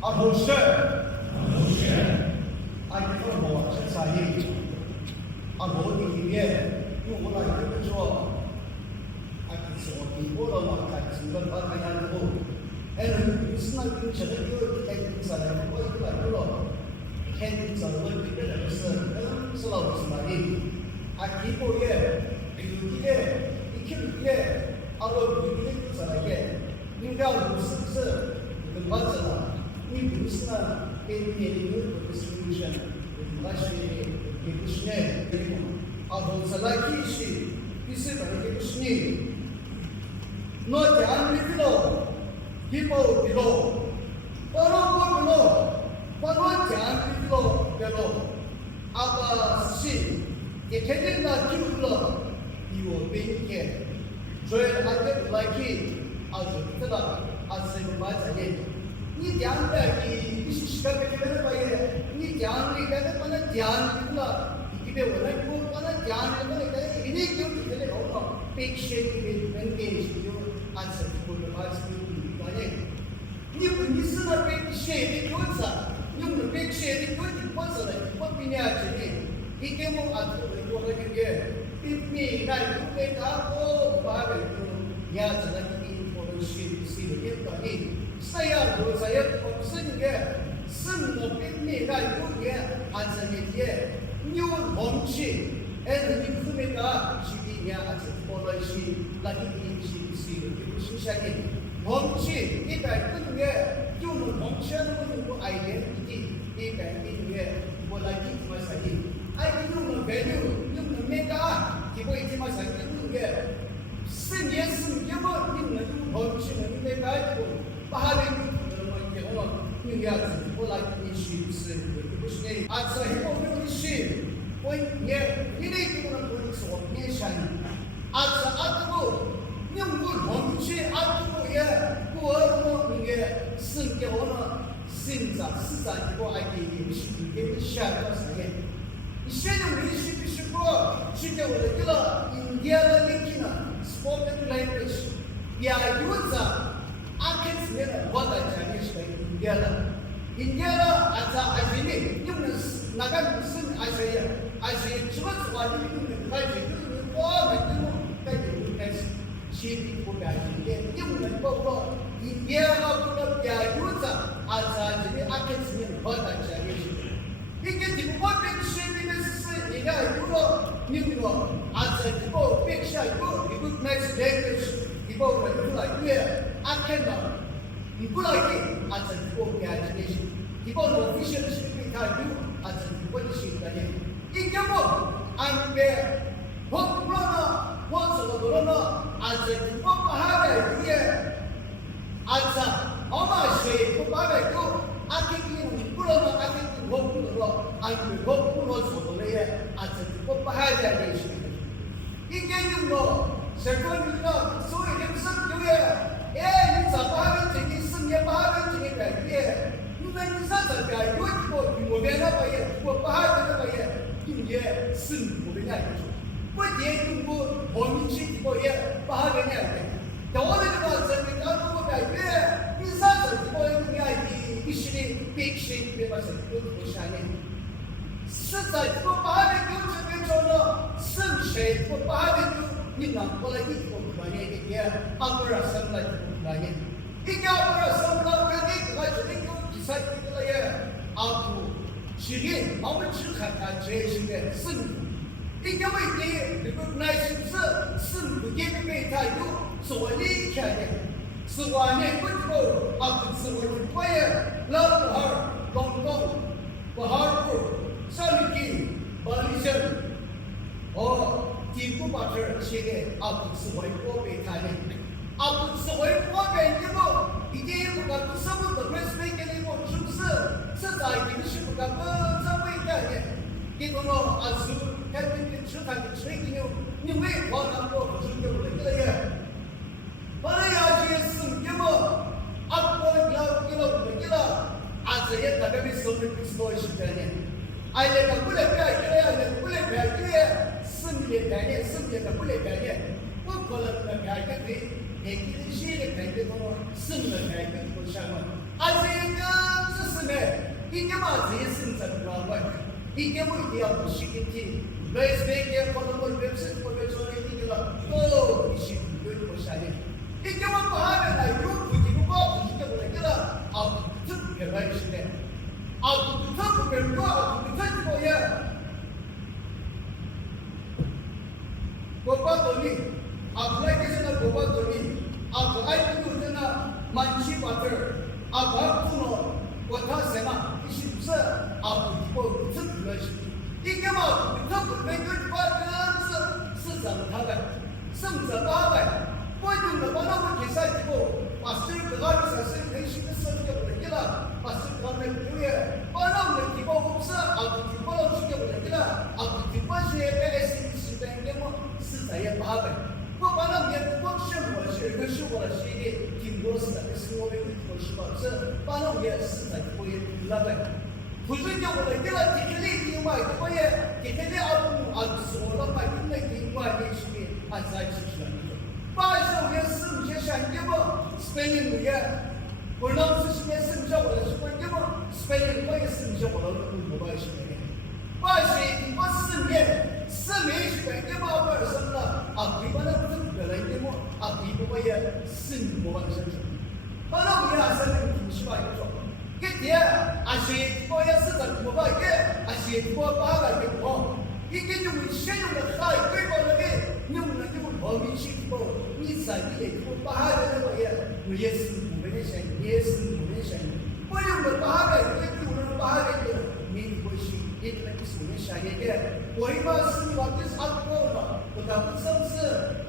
Moshe, I don't know what I need. I'm holding here. You will like to draw. I can say what people are not catching, but I can't go. And it's not good to do things that I want to do. Can't are going to get a slow somebody. I keep on here. You get, you keep here. I will be things that I get. You got to see the button. 你不是呢，给你的有个 solution， 那是也不是呢，啊，都是来继续，必须把这个是呢，那讲的了，一包的了，把那个了，把那讲的了，啊个是，也肯定那就了，有明天，所以俺这来去，啊，就知道，啊，是买菜的。 你讲的你是个别的玩意，你讲的个把它讲了，你别问了，我把它讲的那个，一定就是这个好了，必须的能给就按照这个把这个玩意，你是那必须的桌子，用的必须的桌子不是的，我比你还这里，一点我按照我的这个，你来就给他我把这个，也知道你我们学的道理。 saya option ke semua ini dah itu dia asalnya dia new homchi ni mereka sini aja polisi lagi ini sini itu sini homchi ini dah itu dia new homchi itu identity ini dah ini dia lagi masa ini new value new mereka kita itu masa itu dia seni semua ini new homchi ini mereka itu Bahagian itu orang yang yang boleh isi sebesar asal itu orang isi poin ye ini kita orang soal nation asal itu yang orang isi itu ye orang yang senja orang senja senja itu ada di sini di syarikat saya isi yang isi ko sejauh itu India lagi na spoken language ya user akhir sebenarnya buat Chinese ke India lah ada ini naga musim Asia cuma soal ini kaji itu itu kaji sini pun ada yang bawa India apa ya user ada jadi akhir sebenarnya buat Chinese ini dibuat sini ini itu ada dibuat picture itu nice language dibawa itu lagi akan dibawa lagi ada dibawa imagination dibawa official speaking tadi ada dibawa di sini tadi ini apa ambil hoklona ada dibawa bahaya dia ada apa sih bahaya itu akan dibawa akan dibawa ambil hoklona ada dibawa bahaya di sini ini juga sebenarnya soal yang sebenarnya你找8分钟4年8分钟改变，那你啥子改变？我别那玩意，我8分那玩意，中间是我们那一种，我点中我们去我也8分那个，但我这个人民要我改变，你啥子我你爱的，你是的必须别把什么都不下来。实在我8分钟这边做了，剩下我8分钟，你拿过来一个关键的点，阿不然生来。 Ika para sampai kini kita jadi kita kita ya aku sini mau cerita aja sini sen. Ika ini recognize sen begini mereka itu soalnya kaya soalnya betul aku soalnya kaya lalu Hongkong Bahar Saliki Malaysia oh tipu pasar sini aku soalnya mereka ini अब सोए को बेंचे को इजे को का तो सब तो रेस्पेक्ट के लिए वो शुभ से जाए कि शुभ का तो सब ही क्या है कि दोनों आसु कहते हैं शुभ का छे कि न्यू वे वो ना को शुभ के बोले ये पर आज ये सुन के वो अब को किलो आज ये तब भी सुन के स्टोरी शुभ है आइले का बुले पे सुन ये का बुले पे वो कोलर का क्या एक ही चीज़ है कि दोनों सुन रहे हैं कि कुछ शामिल आज ये 嘛这些生产不外，一点问题要不是问题，来这边可能我们是我们说的这个都是有不下的，一点我不下来来有不的不高不是我那个了，啊，这别来是的，啊，这不别多，这这也，我把道理，啊，来这些呢我把道理，啊，我爱不就那满气把这，啊，把不呢。我他什么？你是不是啊？我不是不认识。一个嘛，他不每个地方是怎么他的？甚至八百，我用的把那个比赛以后，把这个比赛是很新的设计过来的了，把这个那个也，把那个地方我不是啊，地方老师过来的了，地方是是的，那么是在也八百。我把那个光学过来是跟学过来是的，经过是的，是我们过去吧，是把那个是在过也那个，不是叫我来给了今天的另外这个也，今天的说了嘛，今天另外的是的，在继续了。把小也是些想的嘛 ，spelling 也，我老师现在生效我的是关键嘛 ，spelling 我也生效我的我也是的。把学的把四面是关键嘛，我什么了？对吧？那不是个人的嘛？对不？我也是我的身上。把那我也是那个东西吧，有种。给点学我也是在我吧，学我把来给我。一个用先用的海对吧？那个用那个毛米去不？你在你那个把来的我也是我们的生，也是我们的生。我用的把来，我用的把来的，你不行。一个是我们下一个，我一般是把这差不多了，我咱们上次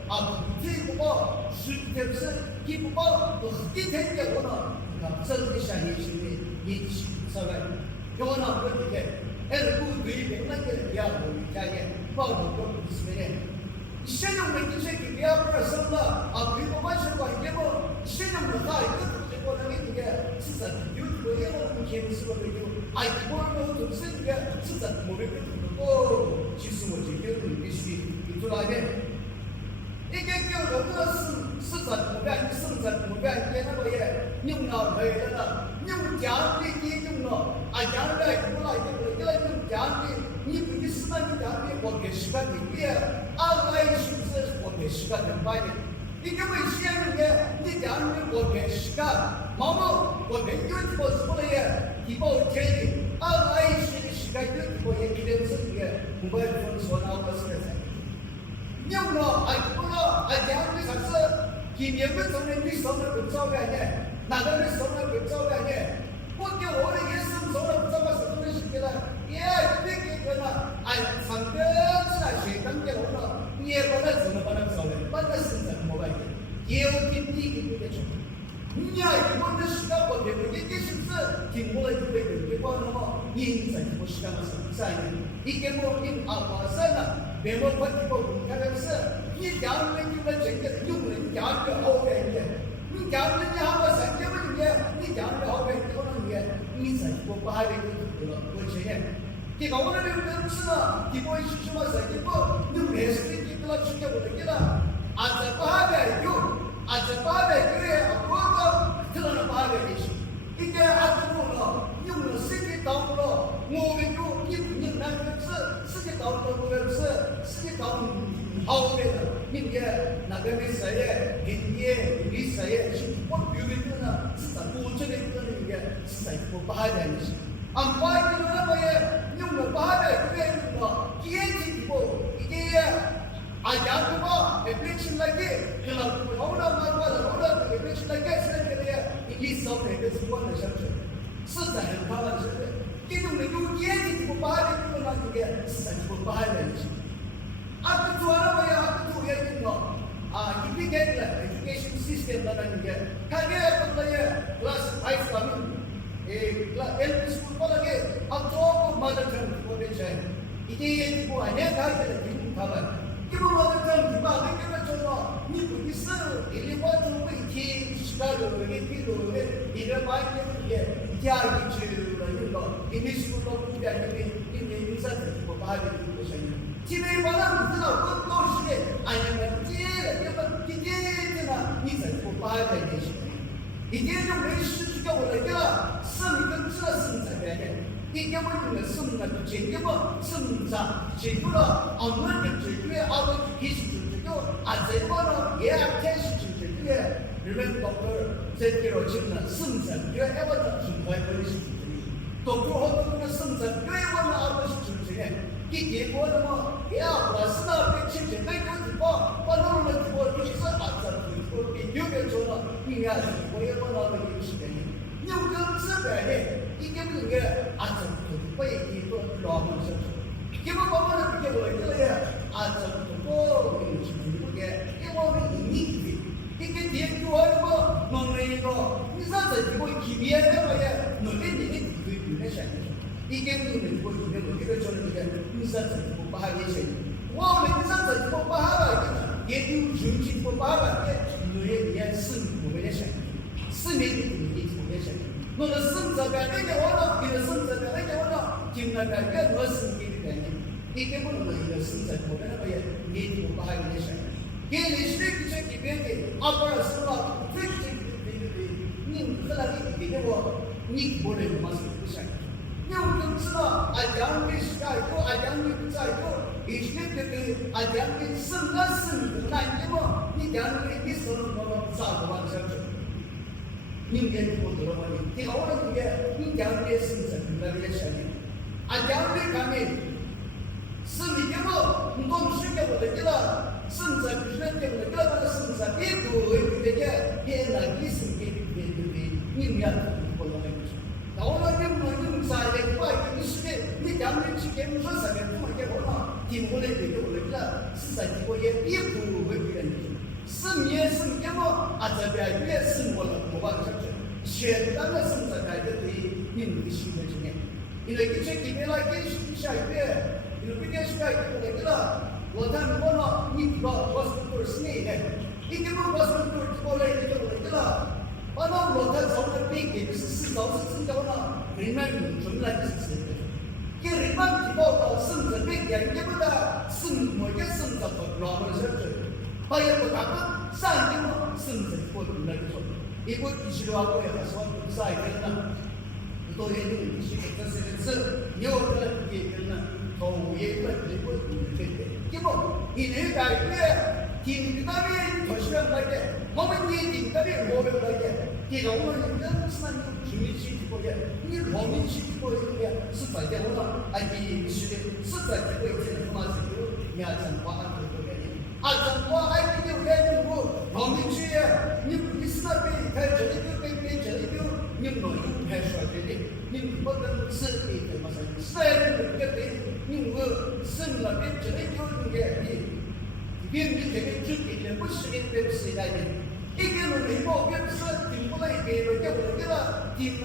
这不报，是不是一不报，我一天结果呢，咱们真的下一期的一起上来，给我拿过去的，如果对别人那个人家我们家的，报的都不是的，现在我们这些给别人生了对我完全关键不，现在我们大一个。我那个是怎有我也我们天是我们有，我总是这个是怎我们其实我觉得你必须你做那边，一个叫人的是怎么干，是怎么干，也那个也用到可以了，用奖励你用了，奖励不来就不来，用奖励，你不是那个奖励，我给时间给你，来是不是我给时间能办的？一个为先人的，你讲的我给时间，毛毛我没有这个什么的，地包天的，来是的时间有这个也给点生意，我们说那个是的，用了不了，讲的啥是，今年不从人你手里不招干的，哪个人手里不招干的，我给我的也是手里不招干什么东西的了，也别给个了，上个是来学生给我了。你也把它怎么把它找来？把它是怎么办的？也有听你的那种，你呀，我们是干过的，你是不是听我的这个对话了吗？你在我是干什么在？一个我听马上了，别我快点我看的是，你讲的就那这个用人讲的好感的，你讲的你好个三千块钱，你讲的好感多少年？你在我把那个我钱。这个我那边不是了，这个是什么事情不？你没事的，这个去叫我来给了，这八百有，这800个月，我这了800的是，一个不了，用了10到了，我们就你那个是10到了，我们是10到好的了，你那个没事的，没事的，是我有的呢，是在过去的里面是在我800的是。外国那个也用了800个月用了，阶级不一个家不好，也变成那个，就那后来也变成那个是那个呀，你少那个是我的想法，是在很高的是的，这种的有阶级不800个那个是在不800的是，不做那个呀，不做也用了，一边的 education system 那个，看见不那个 class high school。LP school lagi atau mother tongue potential. Ini ibu hanya kaya ibu kawan. Ibu mother tongue ibu apa kita coba ni bisa ini waktu ini sekarang ini banyak dia itu ini school kita ini bisa kita bahas itu saja. Cuma malam itu betul sih. Ayam dia kita ni kita bahas ini. 一点就没失去掉我的一个生跟这生在边的， 이게 뭐냐면 성자도 제게뭐 성자 제주로 없는 제주에 아버지 기술적으로 아제거는 예약해시 제주에日本 doctor 제대로 지금 성자교회 해봤던 중과의 시스템이 doctor 성자교회 하는 아버지 중에 이 예고는 뭐 야, 와스나 백신제 백신제 빠노는 그거 그래서 아자 그거 비교해서는 이해하지 뭐예요 이 시간이 영점스에 이게 그게 아자 그거 이거 로마서 이게 뭐는 그게 뭐예요 아자 그거 이게 이거는 이게 뒤에 좋아하는 거 먹는 거 이사서 이거 기비에 거야 너네 그 시간이 이게 무슨 뭐 이거 저는 이게 인사적 공부하기我们上次不把它也有经济不把它也也是我们的选择，是没你我们的选择。我的生活改变我了，你的生活改变我了，今天改变我是你的改变，你根本不能一个生活我们那个也你不把它的选择。给你水给这里边的，阿不是说了，最近你可能你给我，你不能嘛是不选择。yung sila ajang miskayo ajang miskayo isip ke ajang sengasen nanya mo ni jangan ini selalu mau sahabat saja ni dia itu berapa ni orang dia ni jangan dia sengasen dari sana ajang ni kami sendiri mo untuk sihnya boleh jelas sengasen dia boleh jelas pada sengasen itu dia lagi sendiri ni dia boleh orang yang mengandung saya kuat itu sih ni jangan cikgu musuh saya tu macam orang timur itu bolehlah sesat itu dia ibu begitu semua semua ada biaya semua bukan saja syaitan semua ada di ini sini sini ini kita kita lagi syaitan ini kita syaitan bolehlah orang mana ni hospital sini ini pun hospital boleh itu bolehlah 어느 로다 정말 빅게 스스로 스스로나 리만 정말 스스로 이 리만 기보다 승자 빅게 이게보다 승모게 승자 더 로를 설정 바이고 다가 상징도 승자 보는 거죠 이거 이시로하고 해서 사이드나 또 얘는 이시부터 세서 요를 얘기는 더 위에 걸리고 있는데 기본 이 내가 이게 김가비 도시락 갈때 몸은 이 김가비 몸을 갈때 이 영어를 무슨 주민시 기보야 이 몸인시 기보야 스파이데 오나 아니 미시데 스파이데 이제 마스로 야장 과한 거거든요 아장 아이디 왜 누구 몸인시야 니 비스나비 대저리도 뺑뺑 저리도 니 노는 해셔야지 니 뭐든 쓰기 때문에 써야 되는 게 니 쓴라 뺑 저리도 게 비행기 되게 준비를 못 쓰게 되었으니까 이게 뭐 그래서 팀보다 이게 뭐야 팀을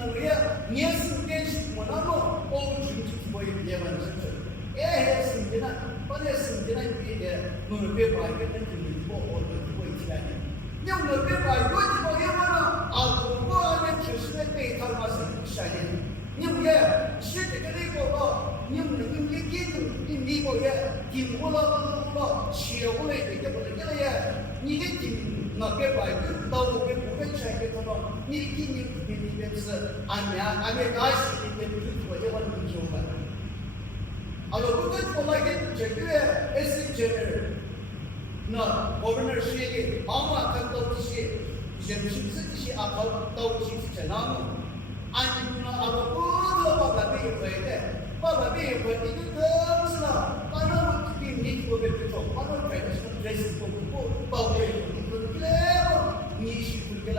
예수께서 뭐라고 오죽 뭐에 예만 했죠. 했습니다. 뻔했습니다. 이게 눈을 빼봐야겠는 팀이고 어떤 있지라니. 눈을 빼봐야 이거 예만은 뭐 안에 주스에 빼 달아서 시작해. nhưng suy cho cái đó nhưng những cái kiến những đi bộ tìm qua lo chiều qua đây để cho mọi người cái như cái tìm nó cái bài cái đầu cái bộ cái chạy cái đó như cái những cái anh cái sự cái của cái vấn đề chúng ta alors cái của cái chuyện cái SCJ nó governor 시에 아마 갔다 오듯이 이제 무슨 뜻이 아까 떠오르시 있잖아 아니구나 하고 바바비 거에 바바비 거에 이거 그스나 바로 특히 미국 배우죠 바로 배우죠 드레스 보고 바우에 이거 그래요 이 시국에라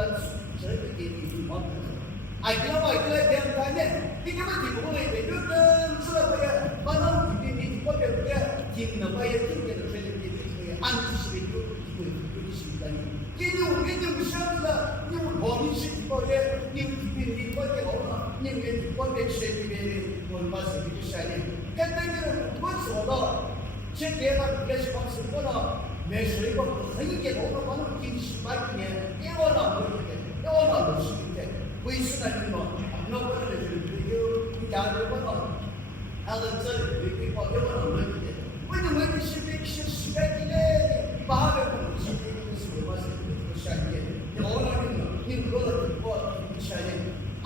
저렇게 되는 거 아이디어가 대한민국에 이게 뭐 미국에 배우는 수라고야 바로 특히 미국 배우게 팀나 바에 팀게도 되는 안티시베이트 이거 있습니다 이게 무슨가 이거 범인식 거에 이거 거에 nhưng cái quan điểm sẽ bị nguồn mà sự bị sai đi cái này là một số đó trước kia là cái sự quan sự đó về sự có thấy cái đó nó có kinh sự bài nhẹ cái đó là một sự cái vì sự này nó có thể được cái giá trị của nó à là chơi cái quan điểm nó là cái vì nó mới sự cái ba cái sự sự mà sự sai đi nó là những cái có sai đi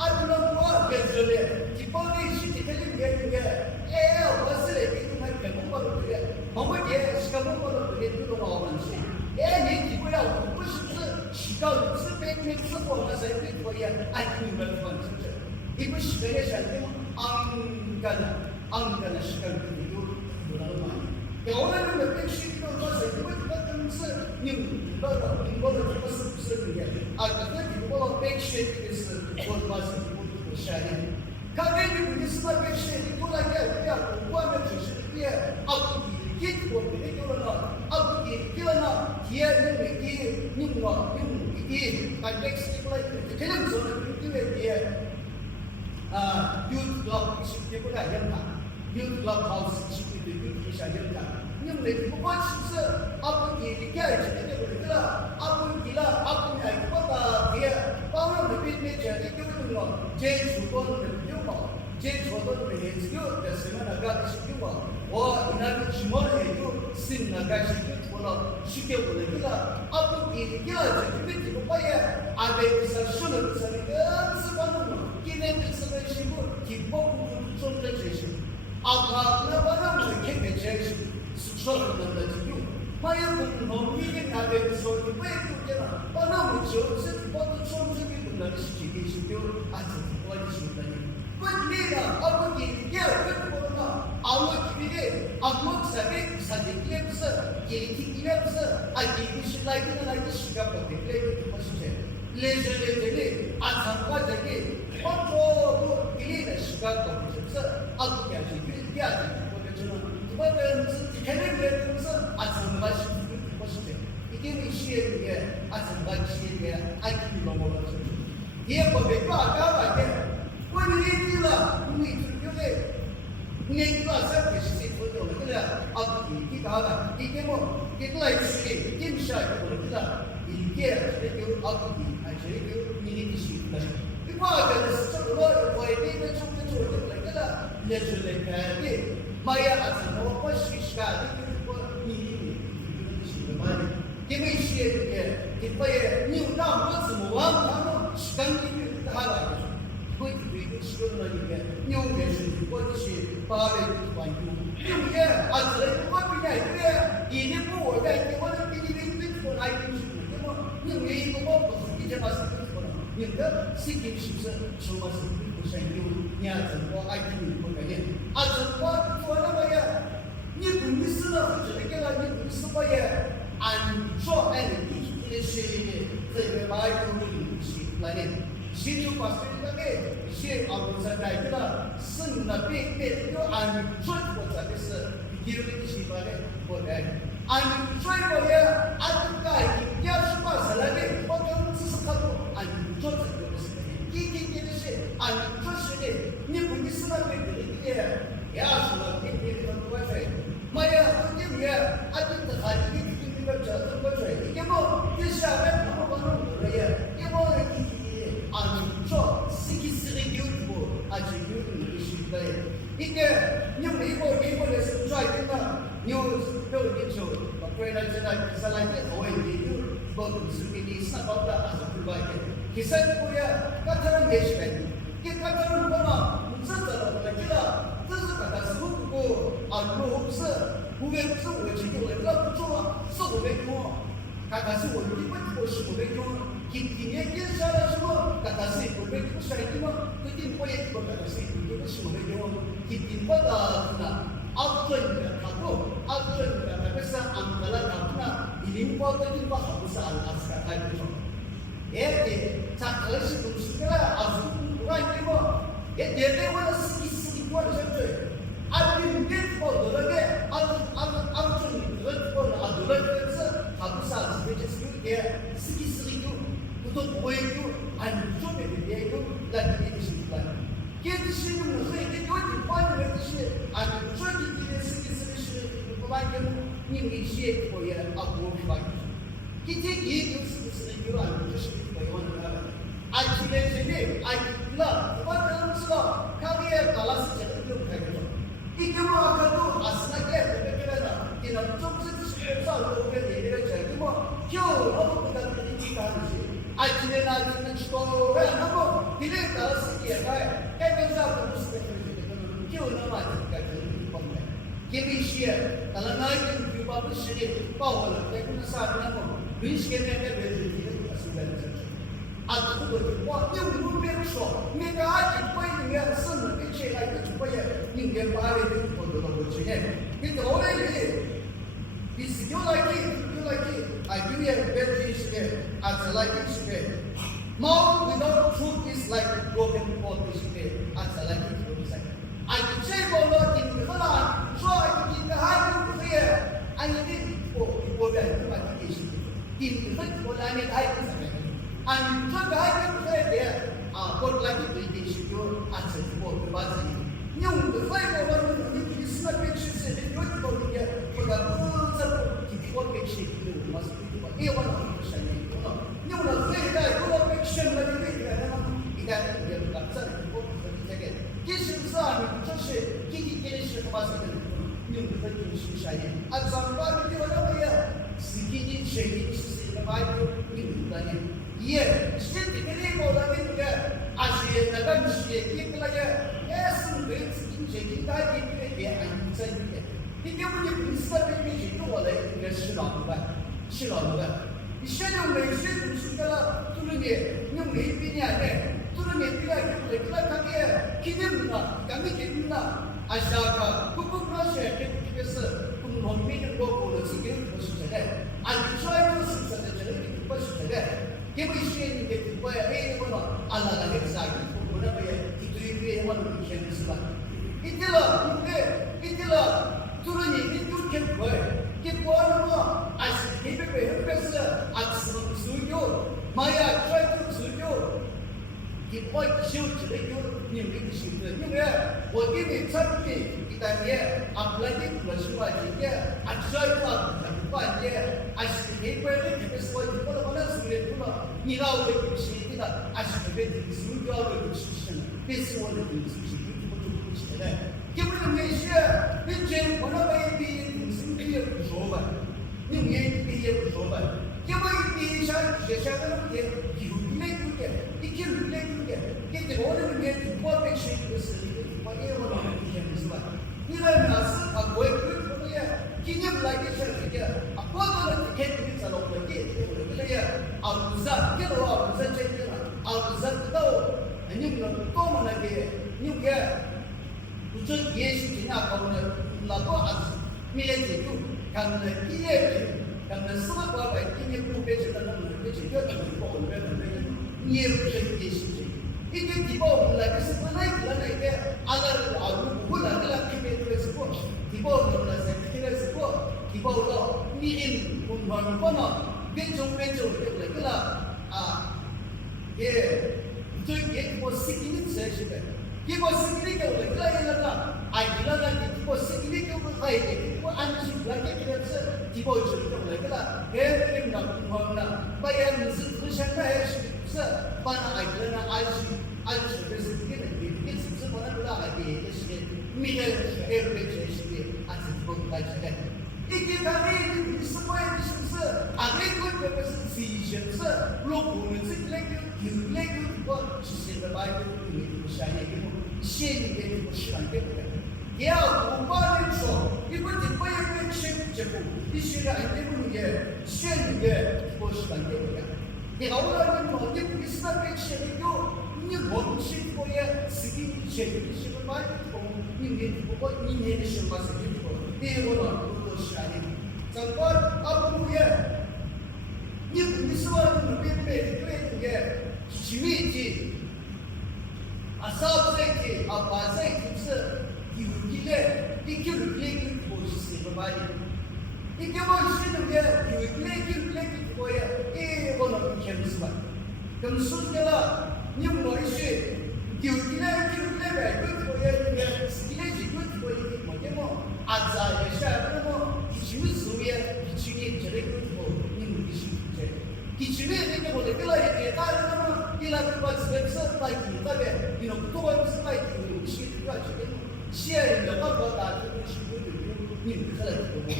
I don't know what gets in there. 基本的身体肯定哎，我是来给你们全部包的对，我们也是个包的对，这种老问题。哎，你不要不是提高自卑的自我的身体可以按你们的方式，你不是这个身体吗？安干的是个比较不能嘛。有的人的必须要做什么？那真是你那个这个是不是的？这个苹果必须这个是我妈是不下的。看这个你是那必须你过来不要我们就是这不比结果比那个了，不比这个呢，第二个你next like 这个时候因为youth club 是这不太一样的 youth club house 是对 youth 是相应的因为不管是不比第二个这个了不比了不比不把别帮我们边这个就是说接触多的有嘛接触多的也只有在什么那个是有嘛我那个什么也有是那个是有做到是给我们这个不比第二个这个不把也安排是说了是那个是帮我们今天是个是不提报中的这些那把我们看的这些是说了的这种没有共同意见那边说的不对了把我们就是把这说这个那个是这个是就按照我的想法问题呢不比第二个不呢我这边我这边是也不是也听也不是也是来的是个不对的不是来参加这个帮助给你的时间搞不清楚，不了解第二点，我觉得我们是肯定的，就是参加是不是的，一定会学的，参加学的，听懂我的是。也不被挂钩了的，我年纪了，你对不对？年纪了，三十岁左右了，对了，你搞了，你给我给来学，你不晓得我了，你给这个这个你学的。我觉得是这个我这个中的做的那个也是那个的，没有我学习的，我你是什么的？因为学的，你不也你让我怎么玩，他们时间里他来，会对学的那个，牛也是我就是把那个关注，牛也这个我比较对，一年不我在我的比我来的是什么？牛也一个我不是比较是。有的是不是说我是不是有你怎么爱听不可以怎么说那么呀你不是了这个了你不是我也按说你的是这个来有是来的是就把这个是我在来的是那边就按说我这个是有的是来的我的按说我也按该要是把下来的我刚只是看到按做这个事情，一点点的事，做事的，你不是那边的，也是那边的多少？没有，我这边就是还是这个叫做多少？因为这下面他们帮我做了呀，因为做司机有多，就有那个是的。一个你美国的是拽的嘛，你有你说，我回来现在来的我也有，我是给你上报的，是不的。其实我也刚才没学，你刚才如果嘛，你真的我觉得这是刚才是如果如果是不是我的情况，那不错啊，是我的情况，刚才是我的问题，是我的情况，今年接下来什么，刚才是我的不是的嘛，最近我也刚才是我的是我的情况，今年我的那准的他不准的那个是安排了他那已经我最近我好不是安排是安排不错。也在合适公司的我你么，也对我的司机过的相对，你过得了的，准你过得了这个是，他不是这个就是有点司机就不都不会就你做的也有来你的习惯，这是用的所以这有点关键的是你做的这个司机是不完全你一些可以不完全。今天也就是有就是没有的，今天这里了，我当时看见打了是这个就开始了，一个嘛看到是那个这个的，你能总是上头跟你这个这个嘛，就我不跟你讲的是，今天呢就是说，那么今天打了是点开跟上的不是在这个就那么几个人方面，因为些当然那个就把不是的包了，在跟上那个临时的那个人的是在这。啊，这个我用别人说，那个阿姐不应该是那个起来的不也应该把那个活动到去呢？你到那里。Is you like it, I give you a better today, as like it today. Mouth without truth is like a broken pot today, as like it today. I can say for Lord in the Quran, so I can give the high to fear, and you did before the application. In the fact, what I need, I can say. And so the high to say there, God like it, they should do answer for the body. You, the flavor of the Islam pictures, and the good for the what makes you do must be what you want to say. You will say that you will make sure that you make that you have got something to get. This is not just a kitty case of us. You will be shiny. And somebody you will hear skinny shady in the Bible in the name. Yet, still the name of the winter, as she is the lunch, people like yes, and waits in shaking that and say it. 你根本就不是在那边去做的，应该是老板，是老板。你现在美学不是个了，做了你用美比呢的，做了你比来给他看的，看见了，赶紧给你了。啊，下个不那些这个是共同民主国的这个不是这个，啊，你说这个是真的，这个不是这个，因为现在的不要哎，我说啊，那个啥，我那个一堆堆我都看的是吧？一定了，一定了。就是你就结果，结果那么，还是你别别是啊，自由，妈呀，追求自由，你不修自由，你没有修的，因为我给你产品一单年，啊，来你不是话今天，啊，追求很半年，啊，是你别的你别说，你不能说的不了，你老会不行的，啊，是别的自由会不行，别是我的不行，我就不行的。因为那些你结婚了没毕业，你是毕业不说吧？你没毕业不说吧？因为毕业上学校那边有那个，你就有那个，你这我那边我必须不是，我也我那边不是吧？你那那是啊，我也不是呀，今年不来给小姐姐，啊，我到了开始在老本地，我那呀，啊，不是，这个话不是真的了，啊，不是知道，你们多么那个，你看。这也是经常讲的，那个还是没有记住，看了第二遍，看了四个多遍，今年不别知道那么多钱，要怎么报那个那个，也不是一件事情。一天提报那个是本来那个，阿拉啊，不那个提报的是过，提报那个是提的是过，提报了，你因我们不能变种对不对了啊？也这也我是给你这些的。कि वो सिकरी के बोले क्या ये लगा आई दिला ना कि वो सिकरी के ऊपर है कि वो अंशी लगे कि वैसे कि वो जो तो बोले क्या है कि ना होना बाया मुझे कुछ ना है से बना आई दिला ना अंशी वैसे कि नहीं कि सबसे बड़ा बड़ा है कि इसके मिले है पे इसके अंशी को बात है इके कामे इस समय इस आगे कोई वैसे सीजन से लोग उनसे लेके वो जिससे बाय को शायद कि 现里面的市场对不对？也要5、8年说，你不仅不要跟谁结果，你现在这个也现里面我市场对不对？你后来你说你不是那边现里有，你梦想过也自己现里是个买的多，你不过你年的想法是对的，第二个呢，如果市场里，怎么啊不也？你不是说你别对也去面积。啊，少在的啊，把在就是有一个，一个人我是什么玩意？一个我是那个有一个我也，我能听是吧？咁说的了，你我一说，有一个我也那个，一个我也我也么，啊，在一下那么一群人也一群人这类我，你们必须这。一群人那个我那个也大的那么。伊拉个把这个是来地那边，你弄多是来地有些主要这个，现在那个大的东西都有，你们看来多么？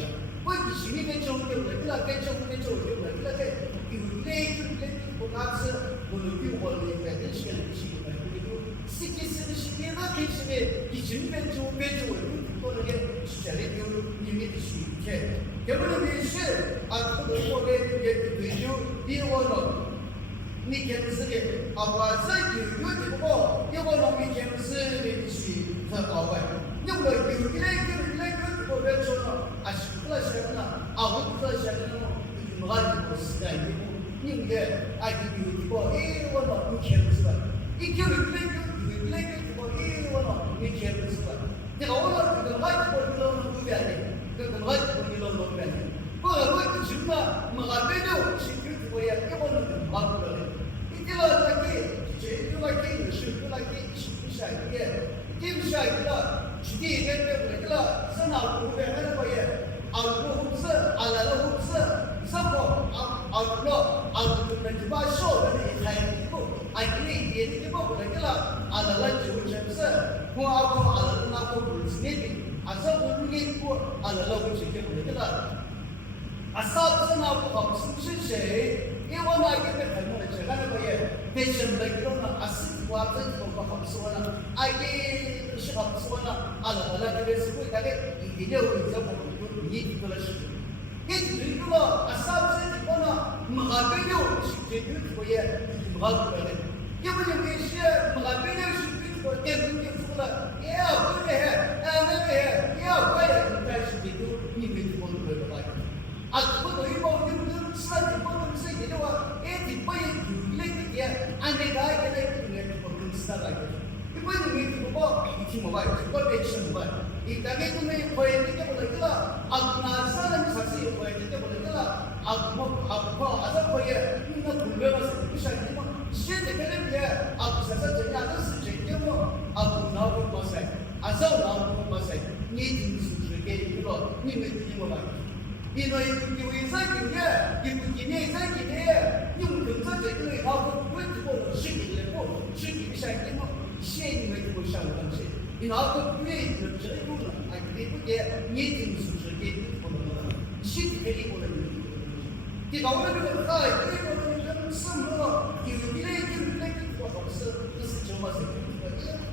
我以前那个种的，伊拉跟种的，伊拉在有那不拿是，我们比我那边的些东西，那个 시키스는 시기가 계시에 이 진배주 배주를 그거는 시절에 님이 시게 결국은 이제 그거에 배주 이원은 니 캠스에 아와서 유유고 이거는 니 캠스에 시더 아와 nhưng mà từ cái đấy của bên số nó là sẽ là là sẽ là một cái của sự đại nhưng cái ai thì điều của cái nó như kiểu như vậy cái kiểu của cái nó như kiểu như vậy thì nó là cái cái của nó như vậy cái của nó như vậy cái chúng ta mà bên đâu sự của cái nó là cái là cái cái sự cái sai cái sai là 주디 얘기했는데 그라 선하고 우리하는 거에 아우로 흡수 알라로 흡수 서고 아우로 아우로 바쇼를 이사이고 아이들이 얘기해 보고 그라 알라라 주면서 고아고 알라라고 불스네비 아서 우리고 알라라고 지켜보고 그라 아사선하고 합승실세 이원하게 되면 제가 거에 배신되기로는 아스와 뜻과 합수나 아이게 합수나 알라라 그래서 그게 이대로 이제 이기를 시켜 이들도 아사선이거나 마가베요 시키는 거에 마가베요 이번에 시에 마가베요 시키고 때문에 그거가 야 그래 야 뭐야 그렇게 시키고 이게 뭐 그거 그것도 일본은 시간이 보면서 이래와 애 뒷바에 유리를 안내가 이렇게 보는 스타일이죠. 이번에 미국어 이팀 모바일, 그걸 배치는 모바일. 이 땅에 보면 보이는 게 뭐랄까, 사람이 사실 보이는 게 뭐랄까, 아서 보여 있는 불변에서 무시하지 뭐, 시대 때문에 사실 전혀 안 쓰지 뭐, 나오고 뭐세, 나오고 뭐세, 니 등수들에게 이거 니 모바일.因为有一三九年，一年三几年，用政策这个不做实体的不实体产业嘛，现因为不上东西，你那个不愿意做这种的，你不给年轻是不是给不能了？实体给不能。你搞了这个菜，这个人生活有一类我都是这么子，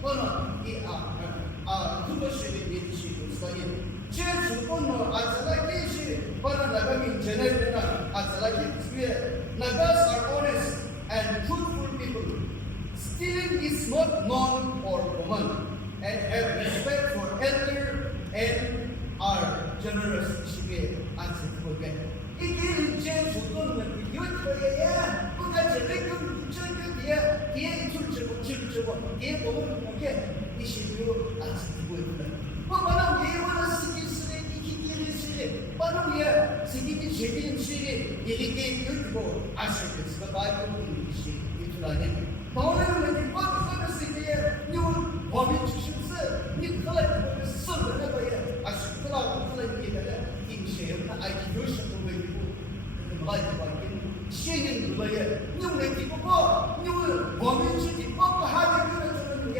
完了这个是年轻是啥人？接触过呢，这个也是，把那个民间的人啊，这个是那个 are honest and truthful people. Stealing is not known or common, and have respect for elder and are generous. 이게 answer 그게. 이게接触过呢，有的呀，不干这个뒤에 줄주고 뒤에 보면 이게 이시도 answer 그게. 바로 예원의 스킬스의 기기를 바로 스킬이 제대로 시리 이렇게 읽고 아시겠습니까? 바이블 시 이틀안에 너는 바로 스킬에 뉴 범위 주심스 니 컬러 선을 거에 아시클라 컬러 얘기를 인시에 아이디 교실도 되고 말도 받긴 시행은 거에 뉴 내티고 뉴 범위 주기 법 하게 되는 게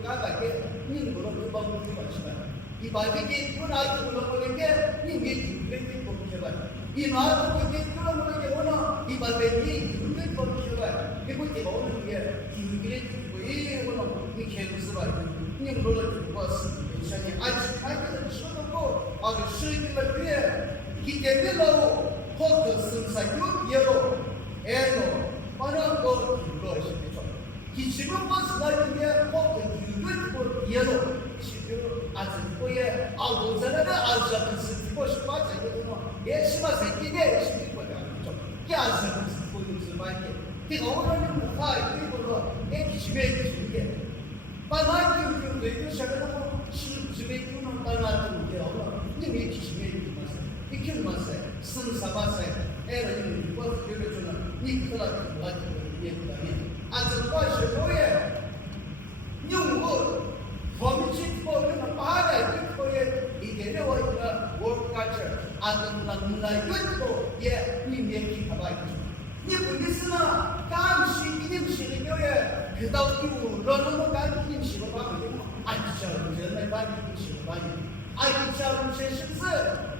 가게 님 그런 거 보고 싶어요. 이 바이게 그런 아이들 보는 게 님이 그렇게 보고 싶어요. 이 나도 그게 그런 거게 뭐나 이 바이게 그렇게 보고 싶어요. 이거 보는 게 이게 왜 뭐나 이 계획을 봐요. 님 그런 거 봤어. 시간이 아직 하기는 싫어도 아주 싫기를 위해 기대들로 포커 승사유 예로 에노 빠른 거 이거 지금 벌써 나중에 꼭 이걸 이해도 지금 아직 거에 아우자나가 아우자는 쓰고 싶어 제가 예 심한 새끼네 싶은 거야 좀 깨아서 보는 수 많이 그 오늘은 뭐가 이거로 애 집에 주게 바나기 좀 되게 시작하고 집에 있는 바나기 게 어라 근데 집에 있는 맛에 이렇게 맛에 승사바세 애를 이거 들려주는 니크라 가지고 얘기하면 아주 과시로에 용어 범칙법은 바다의 거에 이게 내와있다 월가처 아름답나 이것도 예 님의 기가봐있죠 니분이스나 감시 이님시는 그다음 이후 너는 감시 시로바면 아이처럼 전에 감시 시로바면 아이처럼 세신스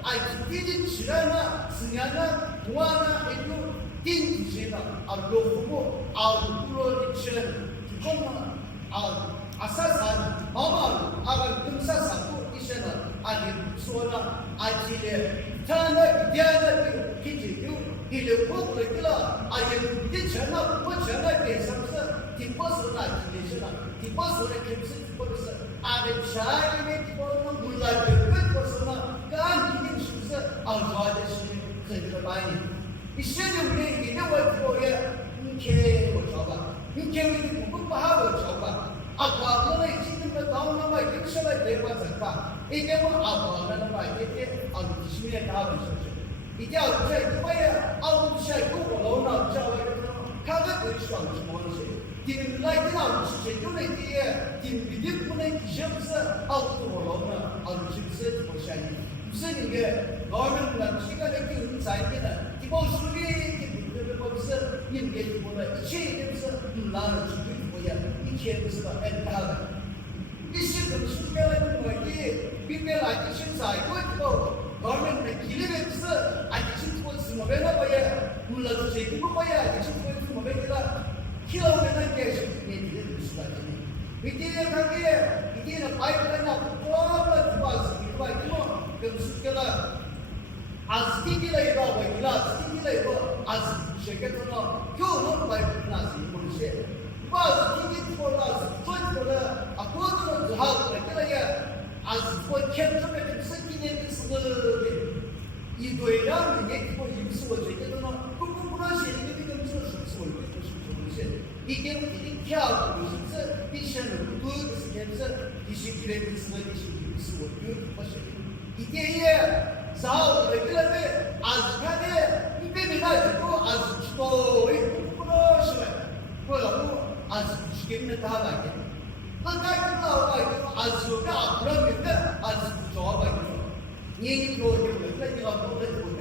아이처럼 뒤진 시라나 승야나 동화나 이거 띵지나 알로고 아울로리션 이거는 아사산 마마 아가 금사사도 이제는 아니 소나 아지레 타나 비디아나 기지요 이제 뭐그랬더라 아예 이제 전화 뭐 전화 대상서 뒷버스나 지내시나 뒷버스에 김치 뒷버스 아래 차이에 뒷버스는 물라들 끝버스나 간 이게 순서 알바데시 그들 많이 이제는 우리 이제 뭐야 이렇게 뭐저가 이렇게 우리 공부하고 저가 아빠는 지금 나오는 거 익숙하게 되고 있다. 이게 뭐 아빠는 거 이게 아무심에 나오죠. 이제 어제 뭐야 아무시에 또 올라오나 저거 가게 되지 않지 뭐지. 지금 라이트나 무슨 제도에 이게 지금 비디오는 이제부터 아우도 올라오나 아무심에 보셔야 무슨 이게 너는 시간에 그 인사이게는 기본 수리 거기서 인계보다 이체에서 나는 지금 뭐야 이체에서 엔타가 이시금 수표라는 거지 비벨아지 신사이고 있고 너는 길에서 아지 신고 스모베나 봐야 물러도 제기고 봐야 아지 신고 스모베가 키로면은 계속 얘기를 수가지니 이제 가게 이제는 파이프라인 앞으로 들어와서 이거 그 수표가 아스티기라이라고 이라 아스티기라이고 아스 쉐게토나 교는 바이블나스 이모시 바스티기 토라스 토이토라 아코드는 하고 그래야 아스 뭐 캡처에 쓰기는 쓰거든 이도이랑 이게 뭐 임수고 제게토나 꿈꾸라시 이게 좀 쓰고 이게 우리 키하고 무슨 미션을 두드스 캡처 이시기레 쓰고 이게 자오 레귤러데 아즈카데 이베미나지고 아즈치고 이쁘러시네 그러고 아즈치게는 다가게 한가이도 아즈가 그러는데 아즈 좋아가지고 얘기로 레귤러가 보내고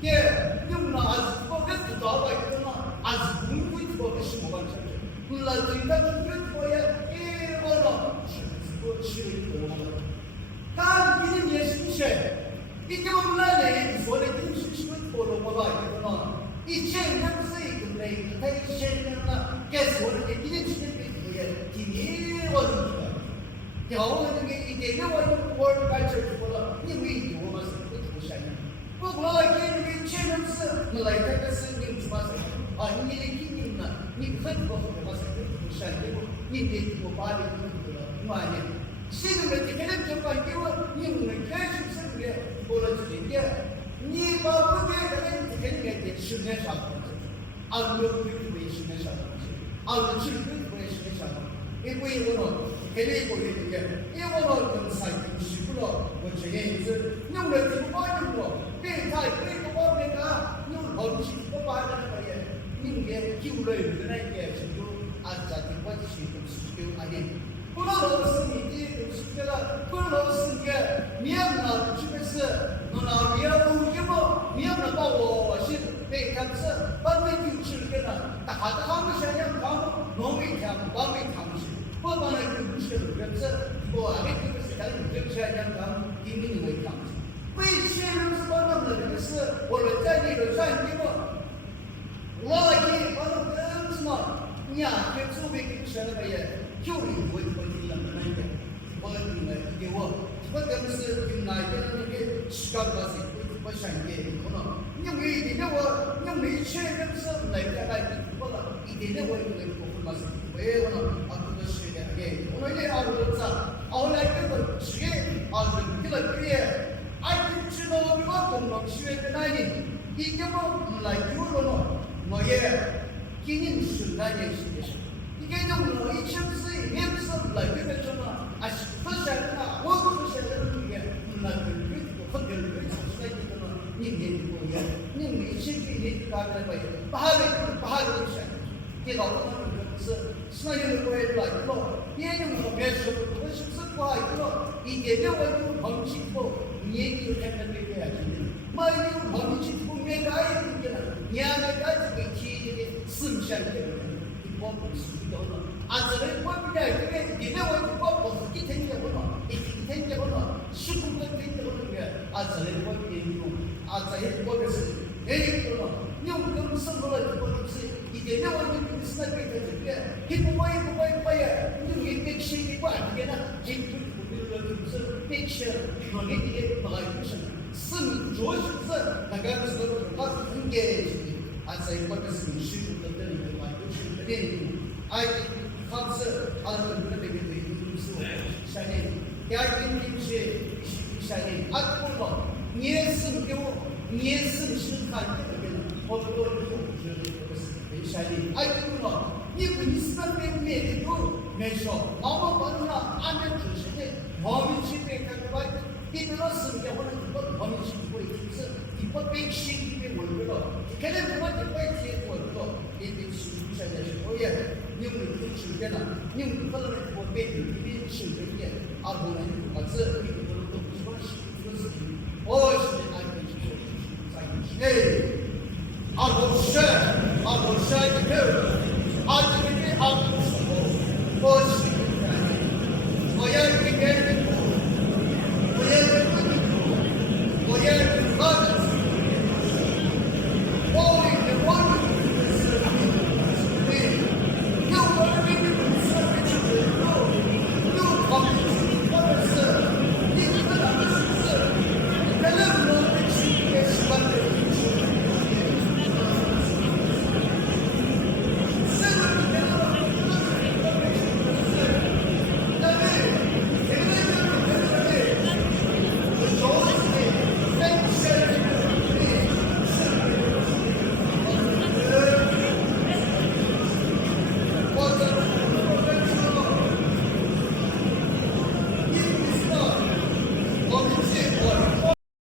게 nhưng 아즈 보게 좋아가지고 아즈 공부도 보게 심어가지고 불라지가 좀 뭐야 이거로 치고 간 예수님 이게 몰라네 소리 김수심을 보러보라 이제 남세 근데 이제는 계속 이제 지금 이게 디니원 겨우는 게 이제 요원 월 갈처보다 이미 도와서 그것이 뭐 뭐라게 이제는 라이트가 쓰는 주마서 아니 이게나 이 컨트롤 봐서 그것이 아니고 이게 뭐 말이 뭐 아니야 지금 이렇게 계속 바뀌고 이는 계속 쓰게 보여주는 게 네 마음에 되는 게 신뢰사 아무런 그렇게 신뢰사 아무런 그렇게 신뢰사 이거는 개개인 보이는 게 이거는 좀 사이트 식으로 뭐 저게 이제 용을 들고 빠지는 거 그다 그리고 보니까 용 범칙 또 빠지는 거예요 이게 기울어야 되는 게 지금 아자들 빠지시 좀 수교 아니 불러놓았으니 이 숙제가 불러놓았은 게 미안나 집에서 너나 미안하고 이거 미안하다고 하시는 내 감사 반대 규칙이나 다 가져간 것이 아니라 가면 너무 참 마음이 감시 뻔뻔한 그 무시를 그래서 이거 안에 그것이 다른 문제가 아니라 가면 인민이 왜 감시 왜 시에는 뻔뻔한 그래서 원래 짜리를 산기고 와이게 바로 끔스만 야 그쪽에 그시하는 거야 교리 뭐 이게 뭐 그것들은 김나이는 이게 시간 가서 뭐 상계 그거는 왜 이게 왜 최면서 내가 그거가 이게 뭐 이거 가서 왜 그러나 아무도 시게 오늘 아무도자 아울라이도 시게 그게 아이치노가 공동 시에 나니 이게 뭐 라이브로는 뭐에 기능 순간에 시대 이게 좀 이천스의 웹서 라이브에서는 아시포샤나 원소샤는 게 문화를 그리고 헌결을 수가 있거든 님들이고요 님이 실질이 가는 거예요 바하를 시작 제가 오늘 그래서 스나이를 보여드리고 얘는 매수를 그것을 쓰고 이게 영어로 범칙고 얘기를 했는데 해야지 말이 범칙고 내가 이게는 야내가 지게 숨쉬게 아저를 뽑기가 이게 니네와 뽑고 이 된게구나 이 된게구나 수급도 된게구나 게 아저를 뽑기 아저의 뽑에서 내리구나 用生活了我就是一点点我们是那边的这个，一不会呀，用一点钱一块一点呢，今天我们就是变钱，我给你的买就是生活就是那个是他是很给啊，在我们是需求的这里的话，就是练哎，他是那个就是我下面第二点就是下面啊，不过年生给我年生是看这个的，我觉得这个是下面哎，对了。你不是那边面的多，没说，那么把那安排出去的，我们去别看过来，你这个是的，我们去过一次，你不被心里面问了，你肯定不把你白天问了，你被心里现在是讨厌，因为你时间了，因为可能我被你时间点，而后呢，我这里我都不说这个事情，我是安排去说在一起，而我是一个。Ultimately,